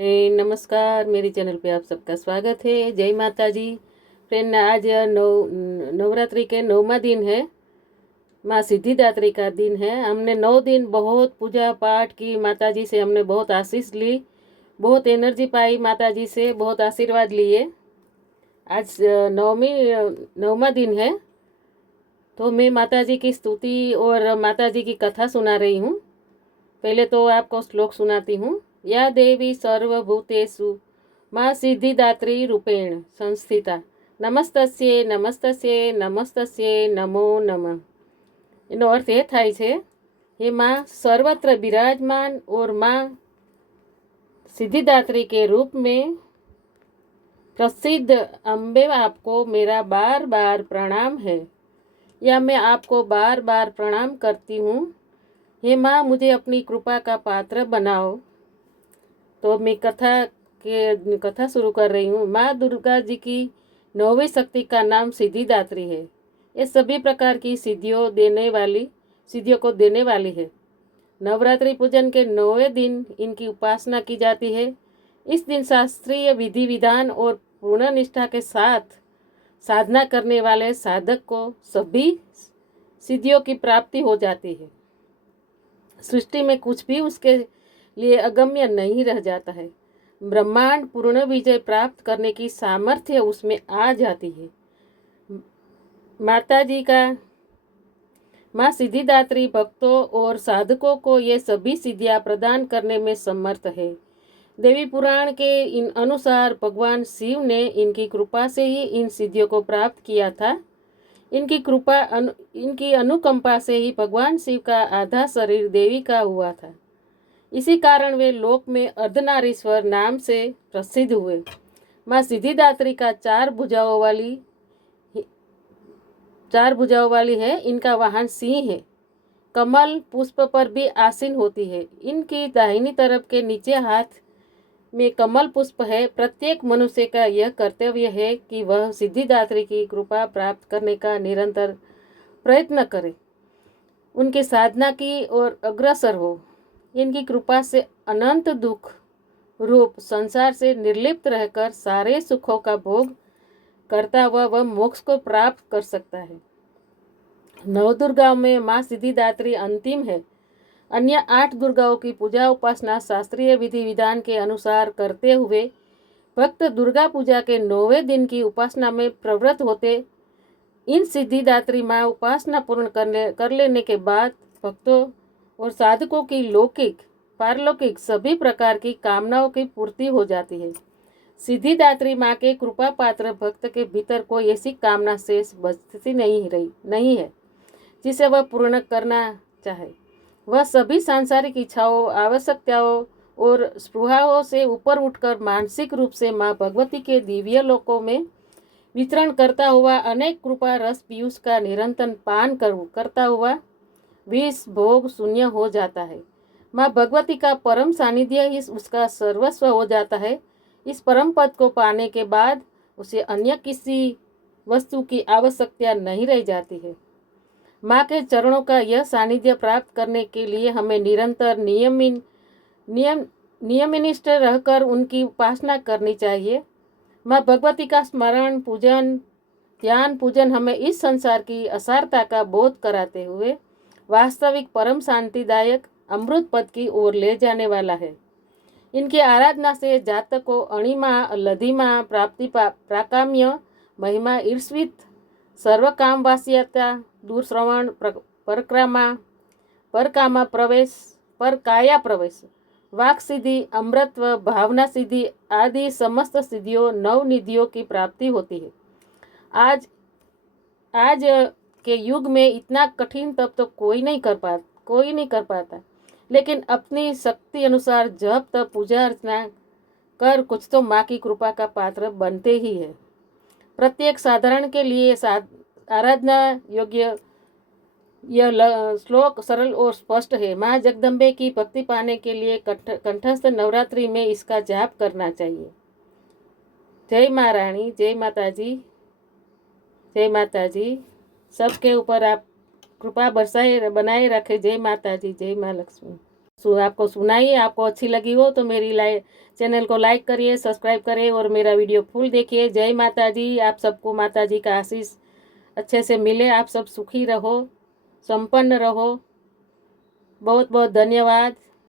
नमस्कार, मेरी चैनल पे आप सबका स्वागत है। जय माता जी। फ्रेंड, आज नवरात्रि के 9वां दिन है, माँ सिद्धिदात्री का दिन है। हमने 9 दिन बहुत पूजा पाठ की, माता जी से हमने बहुत आशीष ली, बहुत एनर्जी पाई, माता जी से बहुत आशीर्वाद लिए। आज 9वां दिन है, तो मैं माता जी की स्तुति और माता जी की कथा सुना रही हूँ। पहले तो आपको श्लोक सुनाती हूँ। या देवी सर्वभूतेषु माँ सिद्धिदात्री रूपेण संस्थिता नमस्तस्ये नमस्तस्ये नमस्तस्ये नमो नमः। એનો અર્થ એ થાય છે, हे माँ सर्वत्र विराजमान और माँ सिद्धिदात्री के रूप में प्रसिद्ध अम्बे, आपको मेरा बार बार प्रणाम है, या मैं आपको बार बार प्रणाम करती हूँ। हे माँ मुझे अपनी कृपा का पात्र बनाओ। तो मैं कथा शुरू कर रही हूँ। माँ दुर्गा जी की 9वीं शक्ति का नाम सिद्धिदात्री है। ये सभी प्रकार की सिद्धियों को देने वाली है। नवरात्रि पूजन के 9वें दिन इनकी उपासना की जाती है। इस दिन शास्त्रीय विधि विधान और पूर्ण निष्ठा के साथ साधना करने वाले साधक को सभी सिद्धियों की प्राप्ति हो जाती है। सृष्टि में कुछ भी उसके लिए अगम्य नहीं रह जाता है। ब्रह्मांड पूर्ण विजय प्राप्त करने की सामर्थ्य उसमें आ जाती है। माँ सिद्धिदात्री भक्तों और साधकों को ये सभी सिद्धियां प्रदान करने में समर्थ है। देवी पुराण के इन अनुसार भगवान शिव ने इनकी कृपा से ही इन सिद्धियों को प्राप्त किया था। इनकी अनुकंपा से ही भगवान शिव का आधा शरीर देवी का हुआ था। इसी कारण वे लोक में अर्धनारीश्वर नाम से प्रसिद्ध हुए। माँ सिद्धिदात्री का चार भुजाओं वाली है। इनका वाहन सिंह है। कमल पुष्प पर भी आसीन होती है। इनकी दाहिनी तरफ के नीचे हाथ में कमल पुष्प है। प्रत्येक मनुष्य का यह कर्तव्य है कि वह सिद्धिदात्री की कृपा प्राप्त करने का निरंतर प्रयत्न करे, उनकी साधना की ओर अग्रसर हो। इनकी कृपा से अनंत दुख रूप संसार से निर्लिप्त रहकर सारे सुखों का भोग करता हुआ वह मोक्ष को प्राप्त कर सकता है। नवदुर्गाओं में माँ सिद्धिदात्री अंतिम है। अन्य 8 दुर्गाओं की पूजा उपासना शास्त्रीय विधि विधान के अनुसार करते हुए भक्त दुर्गा पूजा के 9वें दिन की उपासना में प्रवृत्त होते। इन सिद्धिदात्री माँ उपासना पूर्ण कर लेने के बाद भक्तों और साधकों की लौकिक पारलौकिक सभी प्रकार की कामनाओं की पूर्ति हो जाती है। सिद्धिदात्री माँ के कृपा पात्र भक्त के भीतर कोई ऐसी कामना शेष बचती नहीं है जिसे वह पूर्ण करना चाहे। वह सभी सांसारिक इच्छाओं, आवश्यकताओं और स्पृहाओं से ऊपर उठकर मानसिक रूप से माँ भगवती के दिव्य लोकों में विचरण करता हुआ अनेक कृपा रस पीयूष का निरंतर पान करता हुआ विष भोग शून्य हो जाता है। माँ भगवती का परम सानिध्य ही उसका सर्वस्व हो जाता है। इस परम पद को पाने के बाद उसे अन्य किसी वस्तु की आवश्यकता नहीं रह जाती है। माँ के चरणों का यह सानिध्य प्राप्त करने के लिए हमें निरंतर नियमनिष्ठ रहकर उनकी उपासना करनी चाहिए। माँ भगवती का स्मरण, पूजन, ध्यान पूजन हमें इस संसार की असारता का बोध कराते हुए वास्तविक परम शांतिदायक अमृत पद की ओर ले जाने वाला है। इनकी आराधना से जातक को अणिमा, लधिमा, प्राप्ति, प्राकाम्य, महिमा, ईर्ष्वित, सर्वकाम वास्यता, दूरश्रवण, परकामा प्रवेश, परकाया प्रवेश, वाक सिद्धि, अमृतत्व, भावना सिद्धि आदि समस्त सिद्धियों 9 निधियों की प्राप्ति होती है। आज के युग में इतना कठिन तप तो कोई नहीं कर पाता, लेकिन अपनी शक्ति अनुसार जप तप पूजा अर्चना कर कुछ तो माँ की कृपा का पात्र बनते ही है। प्रत्येक साधारण के लिए आराधना योग्य यह श्लोक सरल और स्पष्ट है। माँ जगदम्बे की भक्ति पाने के लिए कंठस्थ नवरात्रि में इसका जाप करना चाहिए। जय माँ रानी, जय माता जी, जय माता जी। सबके ऊपर आप कृपा बनाए रखे। जय माता जी, जय माँ लक्ष्मी। आपको सुनाई, आपको अच्छी लगी हो तो मेरी चैनल को लाइक करिए, सब्सक्राइब करिए और मेरा वीडियो फुल देखिए। जय माता जी। आप सबको माता जी का आशीष अच्छे से मिले, आप सब सुखी रहो, संपन्न रहो। बहुत बहुत धन्यवाद।